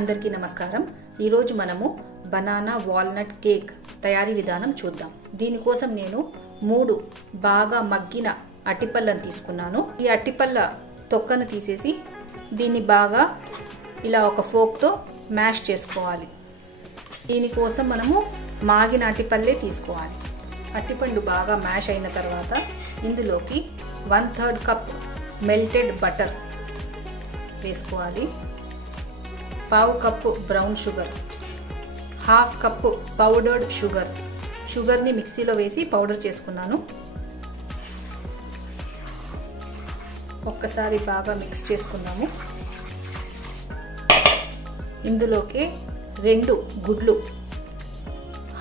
అందరికీ నమస్కారం। ఈ రోజు మనము బనానా వాల్నట్ కేక్ తయారీ విధానం చూద్దాం। దీనికోసం నేను 3 బాగా మగ్గిన అట్టిపళ్ళను తీసుకున్నాను। ఈ అట్టిపళ్ళ తొక్కను తీసేసి దీన్ని బాగా ఇలా ఒక ఫోక్ తో మ్యాష్ చేసుకోవాలి। దీనికోసం మనము మాగిన అట్టిపళ్ళే తీసుకోవాలి। అట్టిపండు బాగా మ్యాష్ అయిన తర్వాత ఇందులోకి 1/3 కప్ మెల్టెడ్ బటర్ వేసుకోవాలి। పావు cup brown sugar, half cup powdered షుగర్ని మిక్సీలో వేసి పౌడర్ చేసుకున్నాను। ఒక్కసారి బాగా మిక్స్ చేసుకున్నాము। ఇందులోకి 2 గుడ్లు,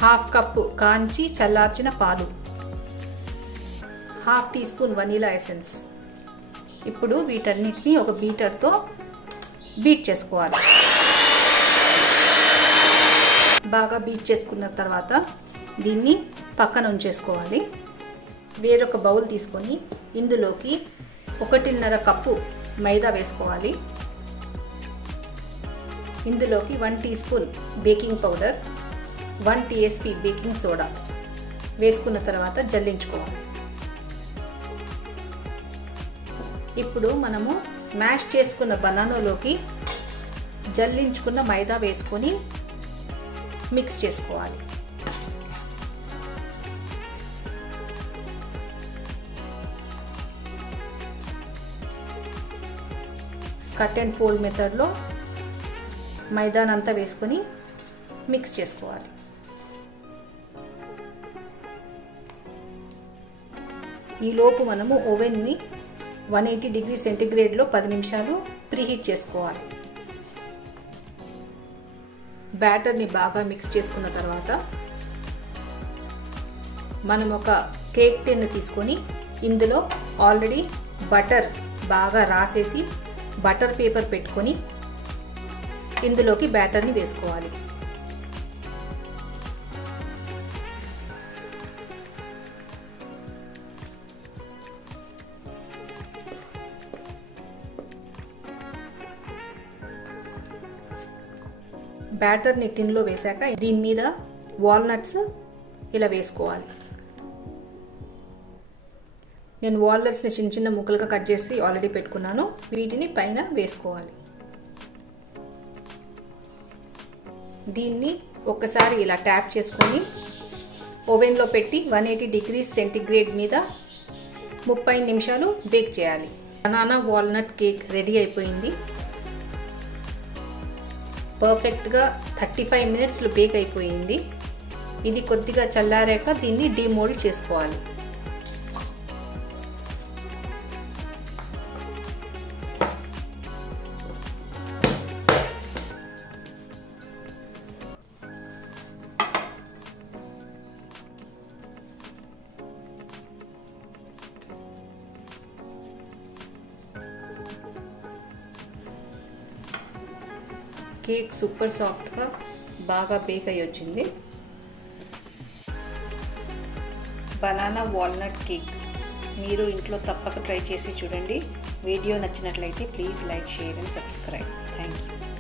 హాఫ్ కప్పు కాంచి చల్లార్చిన పాలు, half teaspoon vanilla essence. ఇప్పుడు వీటన్నిటిని ఒక బీటర్తో బీట్ చేసుకోవాలి। బాగా బీట్ చేసుకున్న తర్వాత దీన్ని పక్కన ఉంచేసుకోవాలి। వేరొక బౌల్ తీసుకొని ఇందులోకి 1.5 కప్పు మైదా వేసుకోవాలి। ఇందులోకి 1 teaspoon baking powder, 1 tsp baking soda వేసుకున్న తర్వాత జల్లించుకోవాలి। ఇప్పుడు మనము మ్యాష్ చేసుకున్న బనానాలోకి జల్లించుకున్న మైదా వేసుకొని మిక్స్ చేసుకోవాలి। కట్ అండ్ ఫోల్డ్ మెథడ్లో మైదానంతా వేసుకొని మిక్స్ చేసుకోవాలి। ఈలోపు మనము ఓవెన్ని 180 డిగ్రీ సెంటీగ్రేడ్లో 10 నిమిషాలు ప్రీహీట్ చేసుకోవాలి। బ్యాటర్ని బాగా మిక్స్ చేసుకున్న తర్వాత మనం ఒక కేక్ టిన్ తీసుకొని ఇందులో ఆల్రెడీ బటర్ బాగా రాసేసి బటర్ పేపర్ పెట్టుకొని ఇందులోకి బ్యాటర్ని వేసుకోవాలి। బ్యాటర్ని టిన్లో వేసాక దీని మీద వాల్నట్స్ ఇలా వేసుకోవాలి। నేను వాల్నట్స్ని చిన్న చిన్న ముక్కలుగా కట్ చేసి ఆల్రెడీ పెట్టుకున్నాను। వీటిని పైన వేసుకోవాలి। దీన్ని ఒక్కసారి ఇలా ట్యాప్ చేసుకొని ఓవెన్లో పెట్టి 180 డిగ్రీ సెంటీగ్రేడ్ మీద 30 నిమిషాలు బేక్ చేయాలి। బనానా వాల్నట్ కేక్ రెడీ అయిపోయింది। పర్ఫెక్ట్గా 35 మినిట్స్లో బేక్ అయిపోయింది। ఇది కొద్దిగా చల్లారాక దీన్ని డీమోల్డ్ చేసుకోవాలి। కేక్ సూపర్ సాఫ్ట్గా బాగా బేక్ అయ్యి వచ్చింది। బనానా వాల్నట్ కేక్ మీరు ఇంట్లో తప్పక ట్రై చేసి చూడండి। వీడియో నచ్చినట్లయితే please like, share and subscribe. Thank you.